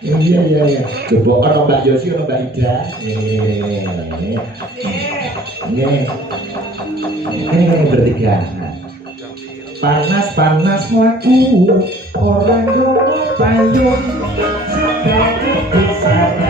Iya. Coba ono Mbak Yosi, ono Mbak Ida. Bertiga. Panas melaku orang dono payung sebagai bersama.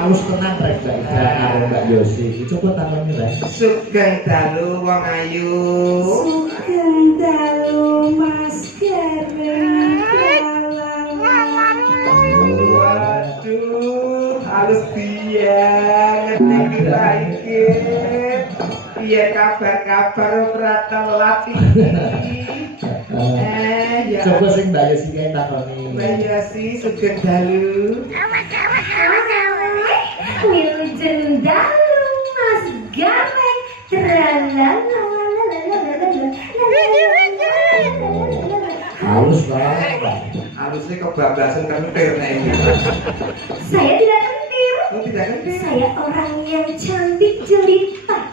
Harus tenang rek Mbak Yosi. Coba tangannya rek. Sugeng dalu wong ayu. Sugeng dalu Mas Kevin. Waduh, halus biyen kita iki. Piye kabar Prata Lati? Ya. Coba sing Mbak Yosi kae takoni. Mbak Yosi sugeng dalu. Wilujeng dalu Mas Gamek. Halus banget. Halusnya kebablasan kentir nek ini. Saya tidak kentir. Oh, tidak kentir. Saya orang yang cantik jelita.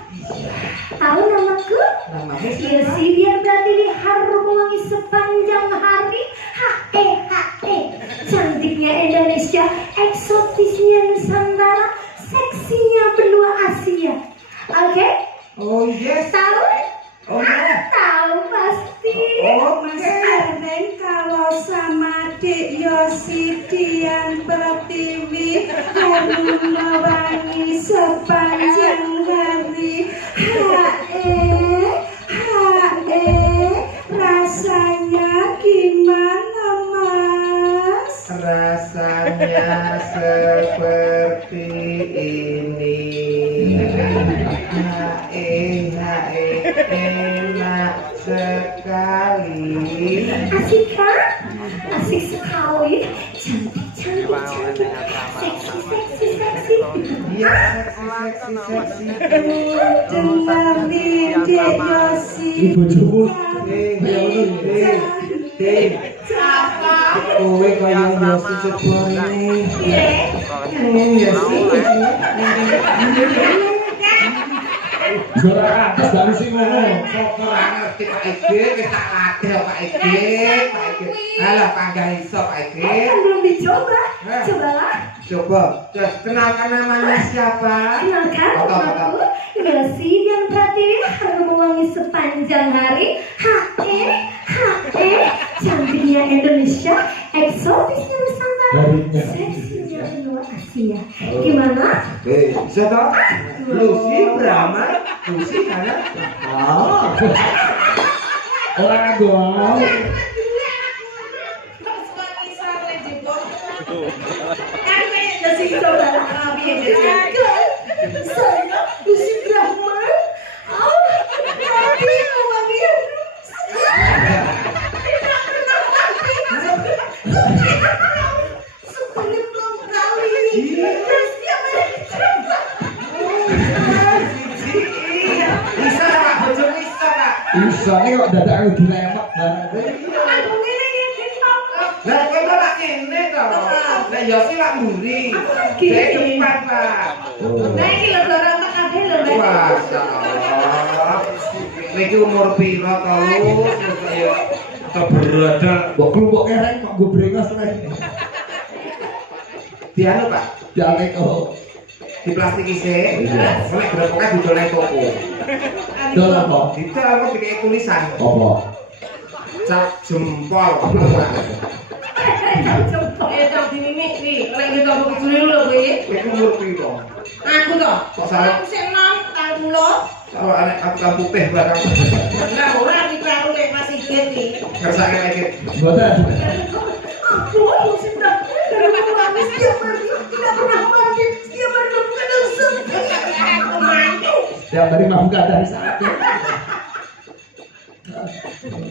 Tahu namaku? Namanya Yosi biar berarti di harum wangi sepanjang hari. Cantiknya Indonesia, eksotisnya Nusantara, seksinya benua Asia. Oke? Oh yes. Tahu? Oh ya. Tahu pasti. Oh Mas yes. Erden kalau sama Dik Yosi Dian Pertiwi harum wangi sepanjang hari. Rasanya gimana Mas? Rasanya seperti ini. Enak sekali. Asik kan? Asik sekali. Cantik. Seksi. Iya, seksi. Dengar nih Dek Yosi. Ibu jumut. Siapa? Kowe kaya Yosi coba ini. Yosi. Zora atas baru sih ngomong. Kok ora ngerti Pak Ege, wis tak latih Pak Ege. Alah panggah iso Pak Ege. Kan belum dicoba. Cobalah. Coba, kenalkan namanya siapa? Kenalkan namaku Yosi Dian Pratiwi harum wangi sepanjang hari. Cantiknya Indonesia, eksotisnya Nusantara, seksinya benua Asia. Gimana? Bisa toh? Lucy Brahma, Lucy mana? Orang agong. Saya Lucy Brahma. Tapi wanginya tidak pernah mati. Sekali belum kali. Dan setiap hari dicoba. Bisa Pak, bojone bisa Pak. Bisa nih kok dadake dilemak banget. Aku ngene Lah kowe kok lak kene to. Lah Yosi lak mburi. Dek depan Pak. Nah iki lho ora tak kabeh lho Mbak. Masyaallah. Niki umur piro to Lu? Kaya keberadaan Mbok klumpuk kereng kok gue brengos rek. dianu Pak. Diane kok. Di plastik isik. Nek grepoknya didol nang toko. Dol apa? Didol apa dikek tulisan. Apa? Cap jempol. Tak dinimik iki, lek kita bojone lho kowe. Iku umur piro? Aku to. Kok salah? Aku sing nom 40. Kalau anak aku kan putih barang. Lah ora dikaro lek masih iki. Kersake lagi. Mboten. Aku Lucy Brahma. Wangi setiap hari tidak pernah mati. Setiap hari berkadang sepi. Setiap hari mabuk dari sakit.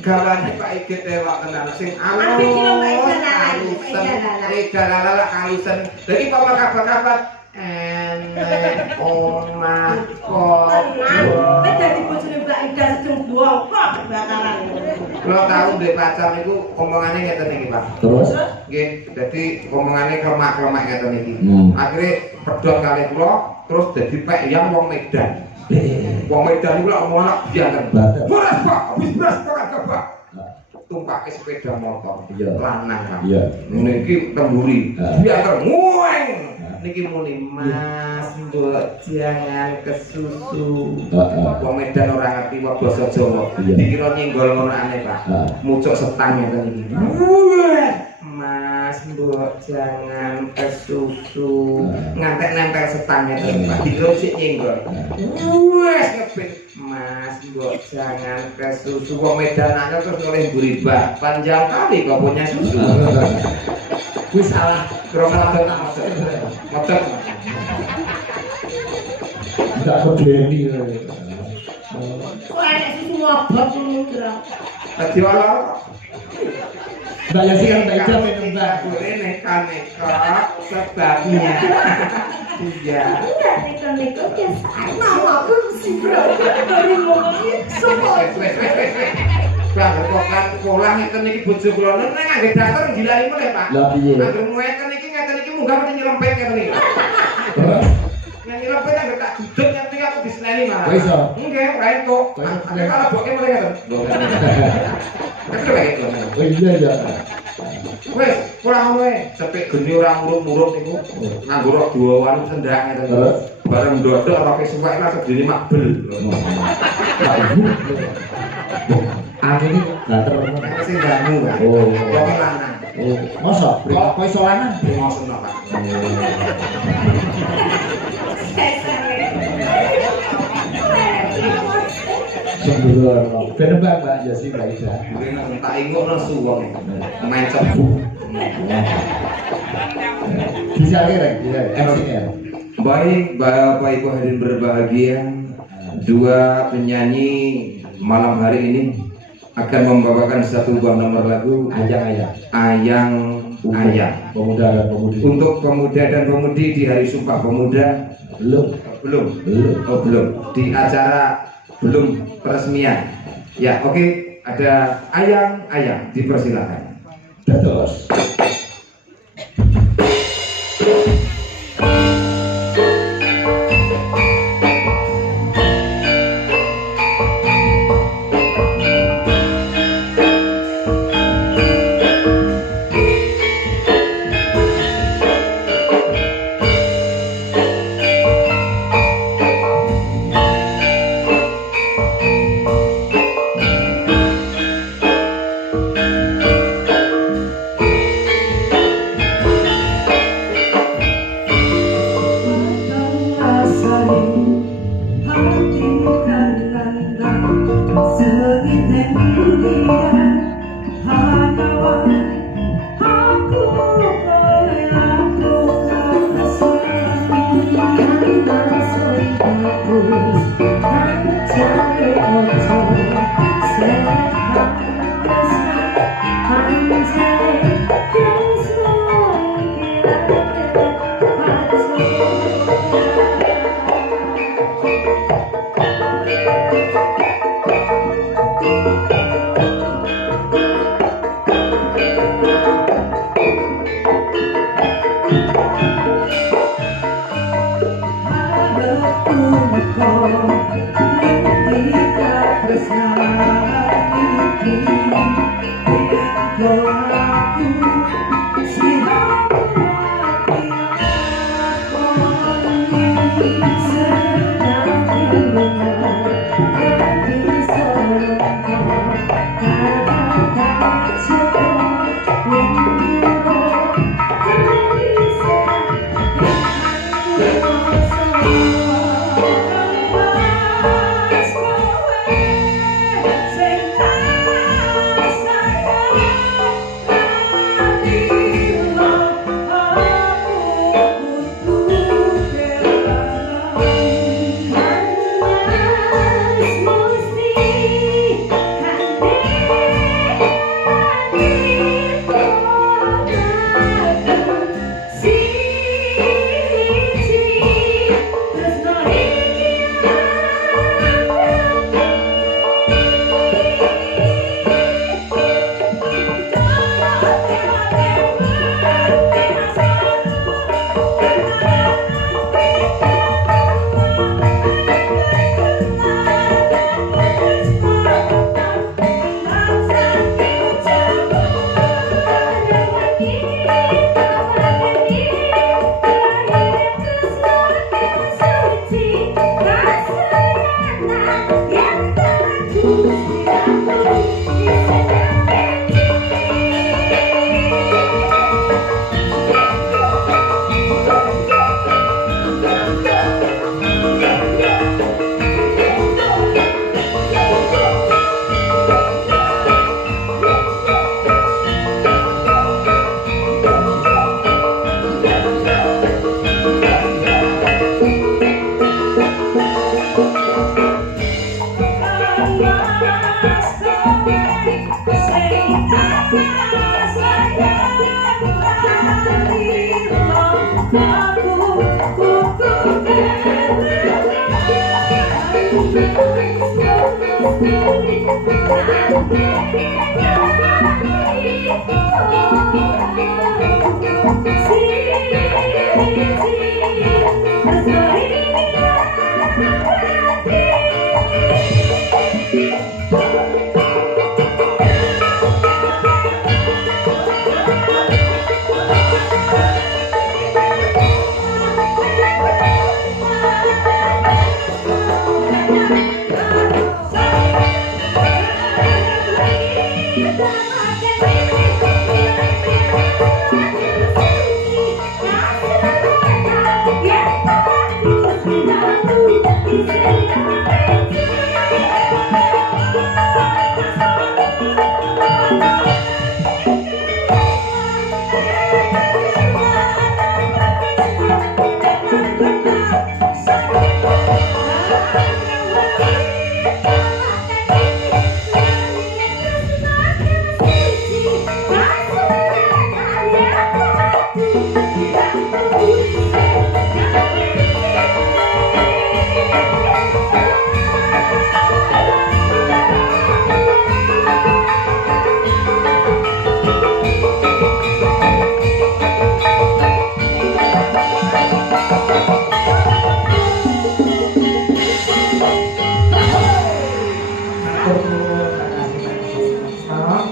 Gawane Pak Ige tewak tenan sing Apa iki lho, Mbak Ida kalusen. Ida lala kalusen. Dadi apa kabar-kabar? Enek omah kok. Tenang, kowe dadi bojone Mbak Ida sedeng bongkok bakaran. Kalau tahu dari pacar itu omongannya ngeten iki Pak. Terus? Nggih, jadi omongannya kelemak-kelemak ngeten iki. Akhirnya pedot kali kula terus dadi pek yang wong Medan. Wong Medan iku lak omongan bianten. Beras Pak, habis beras Pak. Tumpake sepeda motor. Lanang Pak. Niki temburi. Bianten ngueng. Niki muni Mas mbok jangan kesusu. Wong Medan ora ngerti wae basa Jawa. Dikira nyenggol ngono aneh Pak. Mucuk setang ngeten iki. Mas mbok jangan kesusu. Ngantek nempel setang ngeten Pak. Dikira sik nyenggol. Wes ngepit Mas mbok jangan kesusu. Wong Medan aja terus oleh mburi bak. Panjang kali kok punya susu. Wis salah kromosom motor. Enggak pedeni. Kok enek susu mabok ngono kira. Dadi ora. Mbak Yasi kan Mbak Ija minum Mbak. Boleh neka-neka sebabnya. Iya. Neko-neko biasa. Nama pun si bro. Dari ngomongin semua. Bang, kok kan sekolah ngeten iki bojo kula nang ngangge daster gilani meneh, Pak. Lah piye? Angger ngeten iki ngeten iki munggah mesti nyelempet ngeten iki. Yang nyelempet angger tak duduk nyanti aku diseneni malah. Kok iso? Nggih, ora entuk. Tapi kalau boke mulai ngeten. Tapi lagi itu. Oh iya ya. Wes, kurang wae. Cepet geni ora murup-murup niku. Nganggo rok duawan sendak ngeten. Terus Bareng ndodok roke suwek lah sedene makbel. Angin ini gak terlalu. Sing banyu, Pak. Oh. Wong lanang. Oh, masa? Kok iso lanang? Ngosen Pak. Sembrono. Ben Mbak Yasi Mbak Ija. Mungkin tak ingokno suwong. Main cebu. Bisa kira, MC-nya. Baik, Bapak Ibu hadirin berbahagia, dua penyanyi malam hari ini akan membawakan satu buah nomor lagu Ayang Pemuda dan Pemudi. untuk pemuda dan pemudi di Hari Sumpah Pemuda. Belum. Di acara belum peresmian. Ya, oke, ada Ayang, dipersilakan. Terus.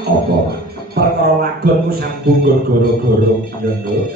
Apa? Perkara lagonmu sambung goro-goro ya, Nduk.